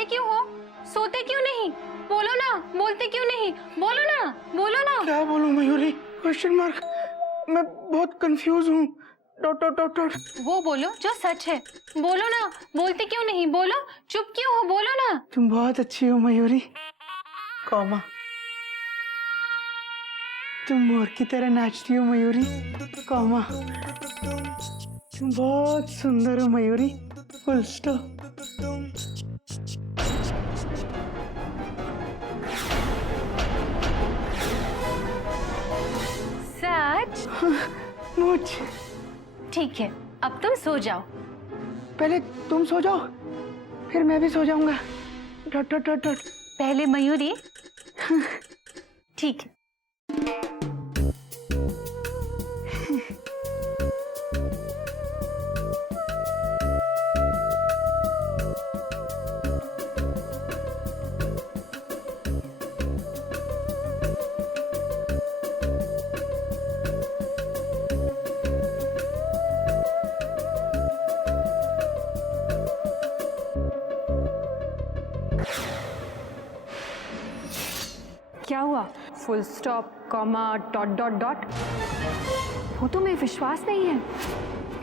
बैठे क्यों हो? सोते क्यों नहीं? बोलो ना, बोलते क्यों नहीं? बोलो ना, बोलो ना। क्या बोलूं मयूरी? Question mark. मैं बहुत कंफ्यूज हूँ। Dot dot dot dot. वो बोलो जो सच है। बोलो ना, बोलते क्यों नहीं? बोलो, चुप क्यों हो? बोलो ना। तुम बहुत अच्छी हो मयूरी, कॉमा। तुम मोर की तरह नाचती हो मयूरी, कॉमा। तुम बहुत सुंदर हो मयूरी, फुल स्टॉप। सच? मुझ। ठीक है, अब तुम सो जाओ। पहले तुम सो जाओ, फिर मैं भी सो जाऊंगा। Dot dot dot dot. पहले मयूरी। ठीक है। क्या हुआ? Full stop, comma, dot dot dot. वो तुम्हें विश्वास नहीं है?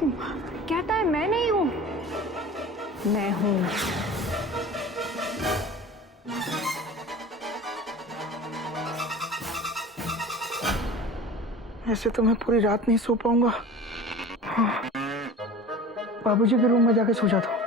कहता है मैं नहीं हूं। मैं हूं। ऐसे तो मैं पूरी रात नहीं सो पाऊंगा। हाँ। बाबूजी के रूम में जाके सो जाता हूँ।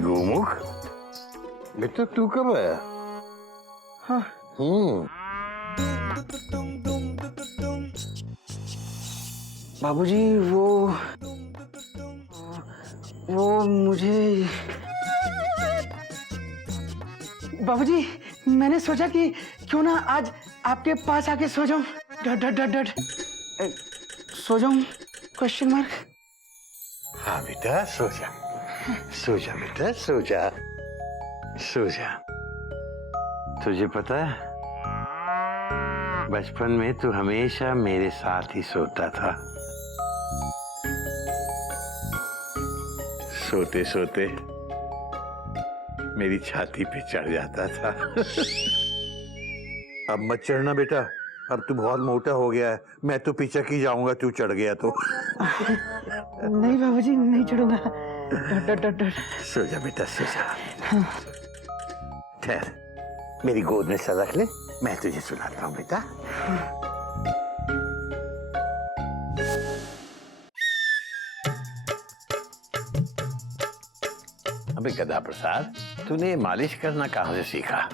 गोमुख, बेटा तू कब आया? हाँ। बाबूजी वो मुझे बाबूजी मैंने सोचा कि क्यों ना आज आपके पास आके सो जाऊं। डट डट डट डट। सो जाऊं? Question mark. हाँ बेटा सो जा, सो जा बेटा, सो जा, सो जा। तुझे पता है बचपन में तू हमेशा मेरे साथ ही सोता था। सोते सोते मेरी छाती पे चढ़ जाता था। अब मत चढ़ना बेटा, अब तू बहुत मोटा हो गया है, मैं तो पीछे की जाऊंगा तू चढ़ गया तो। नहीं बाबूजी नहीं चढ़ूंगा। डट डट डट डट। सो जा बेटा, सो जा। ठहर, मेरी गोद में सर रख ले, मैं तुझे सुलाता हूँ बेटा। अबे गधा प्रसाद, तूने मालिश करना कहाँ से सीखा?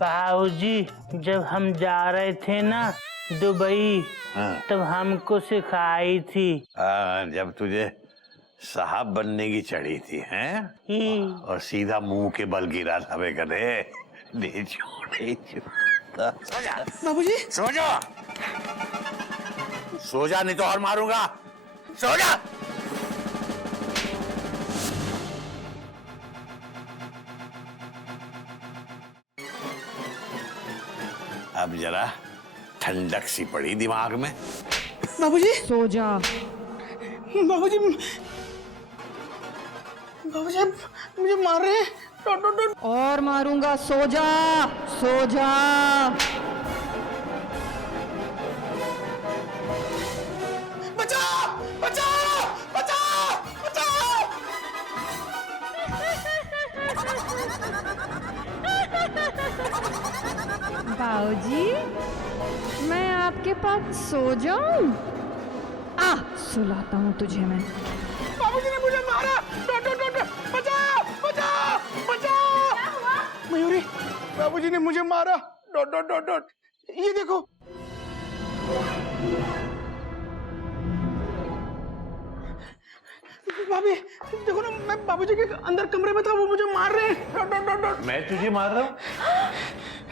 बाबूजी जब हम जा रहे थे ना दुबई, तब हमको सिखाई थी। जब तुझे साहब बनने की चढ़ी थी हैं? और सीधा मुंह के बल गिरा था बे गधे। बाबूजी सो जा, सो जा नहीं तो और मारूंगा। सो जा। अब जरा ठंडक सी पड़ी दिमाग में। बाबूजी सो जा। बाबूजी बाबूजी आप मुझे मार रहे हैं। Dot dot dot. और मारूंगा। सो जा, सो जा। बाबूजी, मैं आपके पास सो जाऊं? आ, सुलाता हूँ तुझे मैं। बाबूजी ने मुझे मारा। डॉट डॉट डॉट, बचाओ बचाओ बचाओ। क्या हुआ? मयूरी, बाबूजी ने मुझे मारा। डॉट डॉट डॉट डॉट, ये देखो। भाभी देखो ना, मैं बाबूजी के अंदर कमरे में था, वो मुझे मार रहे हैं। Dot dot dot dot. मैं तुझे मार रहा हूँ?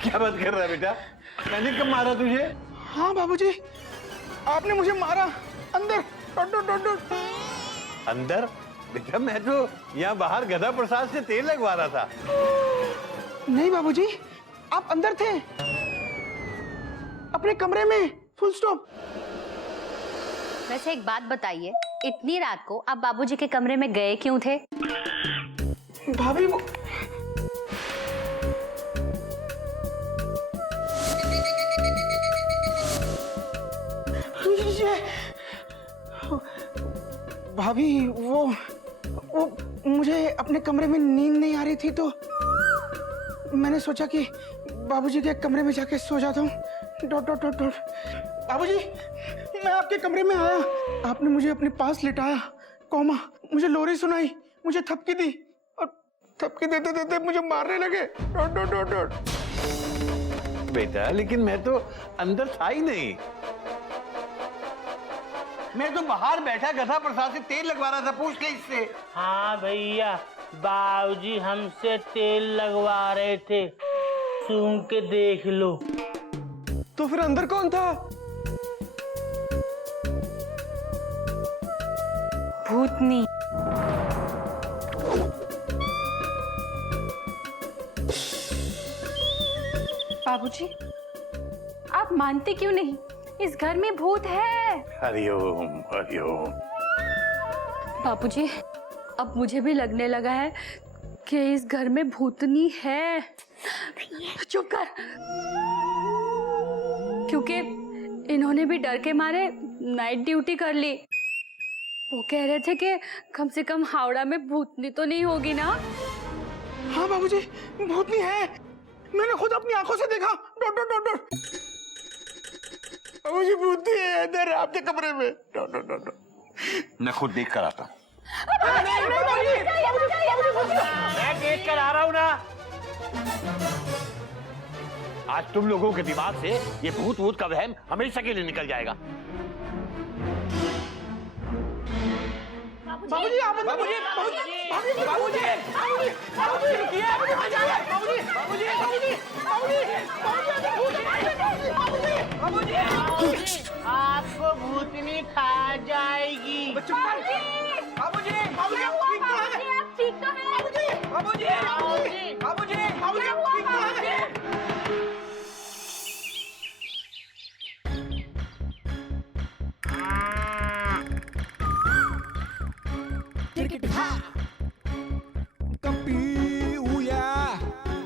क्या बात कर रहा है बेटा? मैंने कब मारा तुझे? हाँ बाबूजी, आपने मुझे मारा अंदर। Dot dot dot dot. अंदर? बेटा मैं तो यहाँ बाहर गधा प्रसाद से तेल लगवा रहा था। नहीं बाबूजी, आप अंदर थे, अपने कमरे में। Full stop. वैसे एक बात बताइए, इतनी रात को आप बाबूजी के कमरे में गए क्यों थे? भाभी वो ये भाभी वो मुझे अपने कमरे में नींद नहीं आ रही थी, तो मैंने सोचा कि बाबूजी के कमरे में जाके सो जाता हूँ। Dot dot dot dot. बाबूजी, मैं आपके कमरे में आया, आपने मुझे अपने पास लिटाया, कौमा मुझे लोरी सुनाई, मुझे थपकी दी, और थपकी देते देते मुझे मारने लगे। Dot dot dot dot. बेटा लेकिन मैं तो अंदर था ही नहीं, मैं तो बाहर बैठा गधा प्रसाद से तेल लगवा रहा था। पूछ ले इससे। हाँ भैया, बाबूजी हमसे तेल लगवा रहे थे, सूंघ के देख लो। तो फिर अंदर कौन था? भूतनी। बाबूजी, आप मानते क्यों नहीं? इस घर में भूत है। हरिओम हरिओम। बाबूजी, अब मुझे भी लगने लगा है कि इस घर में भूतनी है। चुप कर, क्योंकि इन्होंने भी डर के मारे नाइट ड्यूटी कर ली। वो कह रहे थे कि कम से कम हावड़ा में भूतनी तो नहीं होगी ना। हाँ बाबूजी, भूतनी है, मैंने खुद अपनी आंखों से देखा। Dot dot dot dot. बाबूजी भूतनी है इधर आपके कमरे में। Dot dot dot dot. मैं खुद देख कर आता हूँ। मैं देख कर आ रहा हूँ ना। आज तुम लोगों के दिमाग से ये भूत वूत का वहम हमेशा के लिए निकल जाएगा। बाबूजी आप अंदर। बाबूजी बाबूजी बाबूजी बाबूजी रुकिए। बाबूजी बाबूजी बाबूजी बाबूजी आपको भूतनी खा जाएगी। बाबूजी बाबूजी आप ठीक तो हैं? बाबूजी बाबूजी बाबूजी बाबूजी आप ठीक तो हैं?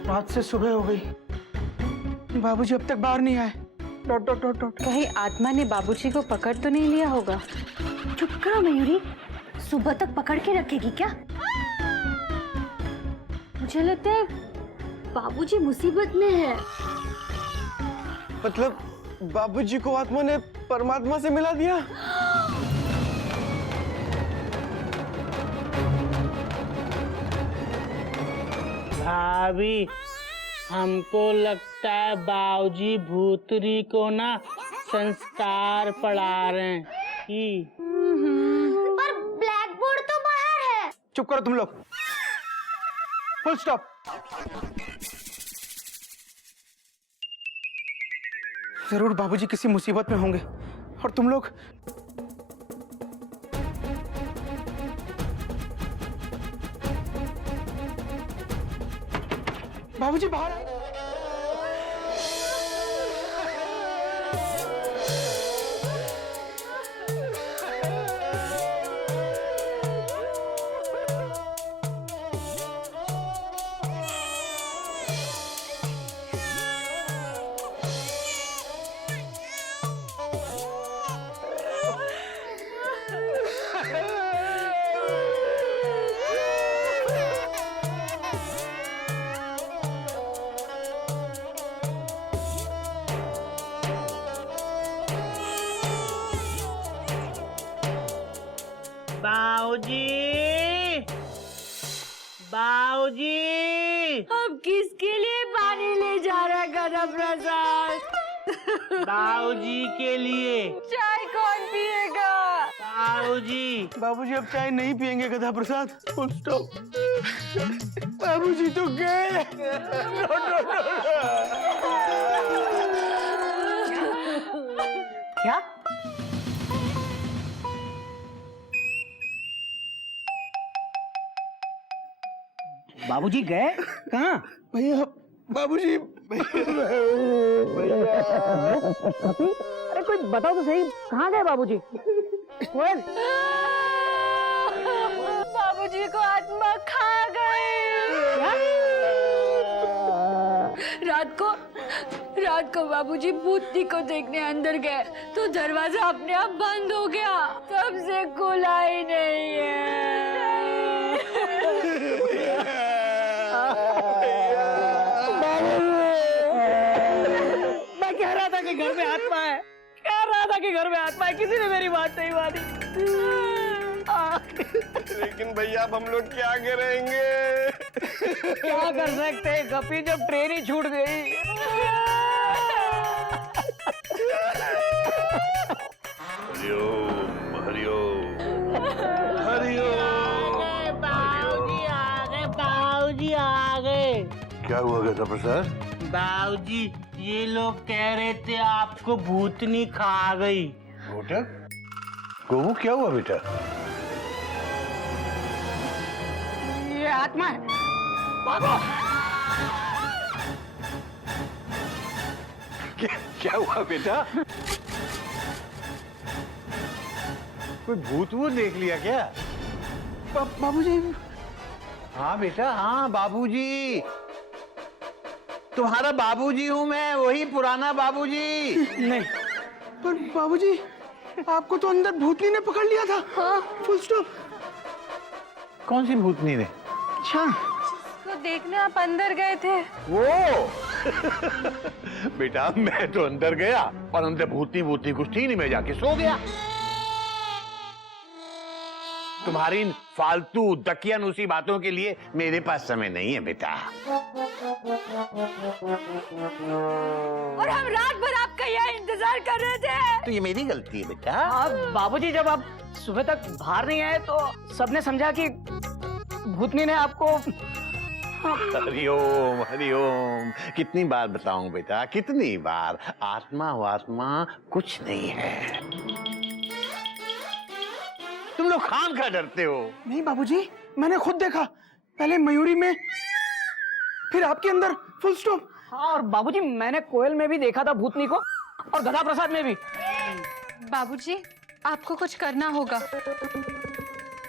रात से सुबह हो गई, बाबूजी अब तक बाहर नहीं आए। Dot dot dot dot. कहीं आत्मा ने बाबूजी को पकड़ तो नहीं लिया होगा? चुप करो मयूरी, सुबह तक पकड़ के रखेगी क्या? मुझे लगता है बाबूजी मुसीबत में है। मतलब बाबूजी को आत्मा ने परमात्मा से मिला दिया? भाभी, हमको लगता है बाबूजी भूतरी को ना संस्कार पढ़ा रहे हैं कि। पर ब्लैक बोर्ड तो बाहर है। चुप करो तुम लोग। Full stop. जरूर बाबूजी किसी मुसीबत में होंगे और तुम लोग। बाबूजी बाहर आए। बाबूजी अब किसके लिए पानी ले जा रहा है गधा प्रसाद? बाबूजी के लिए। चाय कौन पिएगा? बाबूजी बाबूजी अब चाय नहीं पियेंगे गधा प्रसाद, फुल स्टॉप। बाबूजी तो गए। क्या? बाबूजी गए कहाँ? भैया बाबूजी अरे कोई बताओ तो सही, कहाँ गए बाबूजी? कोयल? बाबूजी को आत्मा खा गई। रात को बाबूजी भूतनी को देखने अंदर गए तो दरवाजा अपने आप बंद हो गया, तब से खुला ही नहीं है। मैं कह रहा था कि घर में आत्मा है, किसी ने मेरी बात नहीं मानी। लेकिन भैया अब हम लोग क्या करेंगे? क्या कर सकते हैं गपी, जब ट्रेन ही छूट गई। हरिओम हरिओम हरिओम। बाबूजी आ गए। क्या हुआ गधा प्रसाद? बाबूजी ये लोग कह रहे थे आपको भूतनी खा गई। भूतक? गोबू क्या हुआ बेटा? ये आत्मा है, भागो। क्या हुआ बेटा? कोई भूत वूत देख लिया क्या? बाबूजी हाँ बेटा, हाँ बाबूजी, तुम्हारा बाबूजी हूँ मैं, वही पुराना बाबूजी। नहीं, पर बाबूजी आपको तो अंदर भूतनी ने पकड़ लिया था। हाँ, फुल स्टॉप। कौन सी भूतनी ने? अच्छा, तो देखने आप अंदर गए थे। वो बेटा मैं तो अंदर गया और अंदर भूतनी भूतनी कुछ थी नहीं, मैं जाके सो गया। तुम्हारी इन फालतू दकियानुसी बातों के लिए मेरे पास समय नहीं है बेटा। और हम रात भर आपका यहाँ इंतजार कर रहे थे। तो ये मेरी गलती है बेटा। बाबूजी जब आप सुबह तक बाहर नहीं आए तो सबने समझा कि भूतनी ने आपको। हरिओम हरिओम, कितनी बार बताऊं बेटा, कितनी बार? आत्मा वात्मा कुछ नहीं है। तुम लोग खाम खा डरते हो। नहीं बाबूजी, मैंने खुद देखा, पहले मयूरी में, फिर आपके अंदर, फुल स्टॉप। हाँ, और बाबूजी मैंने कोयल में भी देखा था भूतनी को, और गधा प्रसाद में भी। बाबूजी आपको कुछ करना होगा,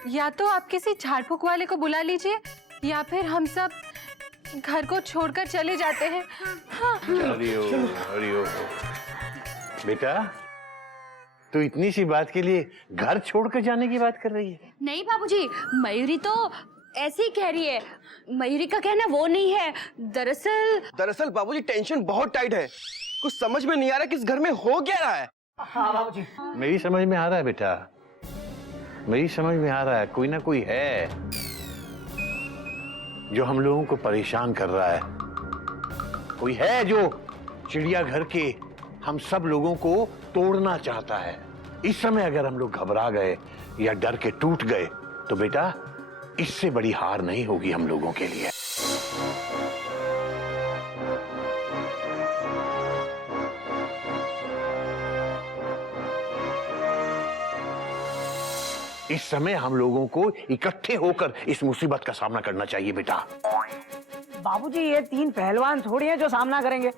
या तो आप किसी झाड़ फूक वाले को बुला लीजिए या फिर हम सब घर को छोड़कर चले जाते हैं। हाँ। हरिओम हरिओम। बेटा तू इतनी सी बात के लिए घर छोड़कर जाने की बात कर रही है? नहीं बाबूजी, मयूरी तो ऐसे ही कह रही है। मयूरी का कहना वो नहीं है। दरअसल बाबूजी टेंशन बहुत टाइट है, कुछ समझ में नहीं आ रहा कि इस घर में हो क्या रहा है। हाँ बाबूजी। मेरी समझ में आ रहा है बेटा, मेरी समझ में आ रहा है, कोई ना कोई है जो हम लोगों को परेशान कर रहा है। कोई है जो चिड़ियाघर के हम सब लोगों को तोड़ना चाहता है। इस समय अगर हम लोग घबरा गए या डर के टूट गए तो बेटा इससे बड़ी हार नहीं होगी हम लोगों के लिए। इस समय हम लोगों को इकट्ठे होकर इस मुसीबत का सामना करना चाहिए बेटा। बाबूजी ये तीन पहलवान थोड़ी हैं जो सामना करेंगे।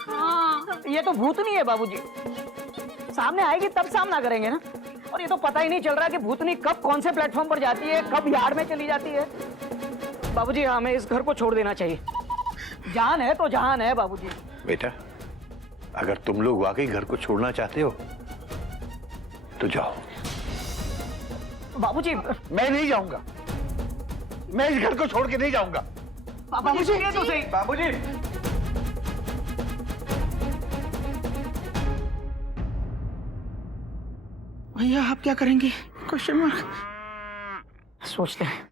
हाँ। ये तो भूतनी है बाबूजी, सामने आएगी तब सामना करेंगे ना। और ये तो पता ही नहीं चल रहा कि भूतनी कब कौन से प्लेटफॉर्म पर जाती है, कब यार्ड में चली जाती है। बाबूजी हमें इस घर को छोड़ देना चाहिए, जान है तो जहान है बाबूजी। बेटा अगर तुम लोग वाकई घर को छोड़ना चाहते हो तो जाओ। बाबूजी मैं नहीं जाऊंगा, मैं इस घर को छोड़ के नहीं जाऊंगा। बाबूजी ये तो सही। बाबूजी भैया आप क्या करेंगे? Question mark. सोचते हैं।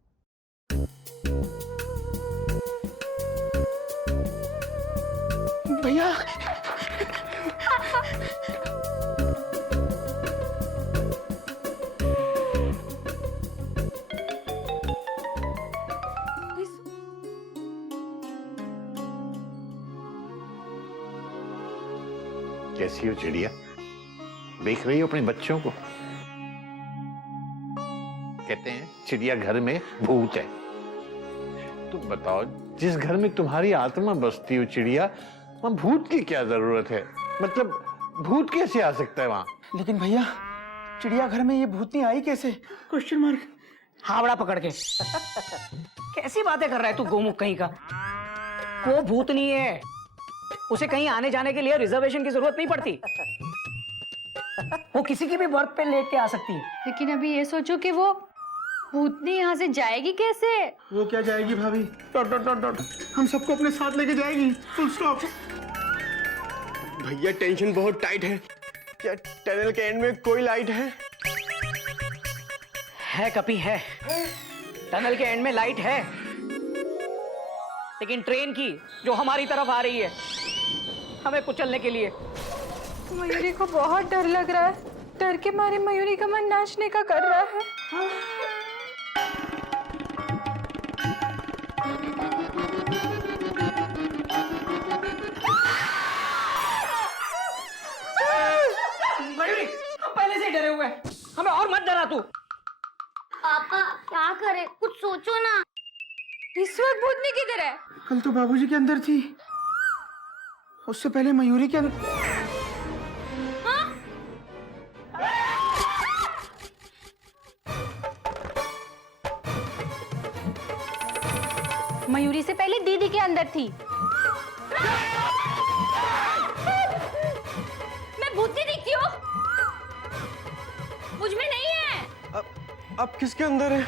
भैया कैसी हो चिड़िया? देख रही हो अपने बच्चों को? कहते हैं चिड़िया घर में भूत है। तुम बताओ, जिस घर में तुम्हारी आत्मा बसती हो चिड़िया, वहां भूत की क्या जरूरत है? मतलब भूत कैसे आ सकता है वहां? लेकिन भैया चिड़ियाघर में ये भूतनी आई कैसे? Question mark. हावड़ा पकड़ के कैसी बातें कर रहा है तू गोमुख कहीं का? वो भूतनी है, उसे कहीं आने जाने के लिए रिजर्वेशन की जरूरत नहीं पड़ती। वो किसी की भी बर्थ पे लेके आ सकती है। लेकिन अभी ये सोचो कि वो भूतनी यहाँ से जाएगी कैसे? वो क्या जाएगी भाभी? डॉट डॉट डॉट डॉट, हम सबको अपने साथ लेके जाएगी। Full stop. भैया टेंशन बहुत टाइट है। क्या टनल के एंड में कोई लाइट है? है कपी है, टनल के एंड में लाइट है, लेकिन ट्रेन की जो हमारी तरफ आ रही है हमें कुचलने के लिए। मयूरी को बहुत डर लग रहा है। डर के मारे मयूरी का मन नाचने का कर रहा है। मयूरी, हम पहले से ही डरे हुए हैं, हमें और मत डरा तू। पापा क्या करे, कुछ सोचो ना। इस वक्त भूतनी किधर है? कल तो बाबूजी के अंदर थी, उससे पहले मयूरी के अंदर। मयूरी से पहले दीदी के अंदर थी। मैं भूतनी दिखती हूँ? मुझ में नहीं है। अब किसके अंदर है?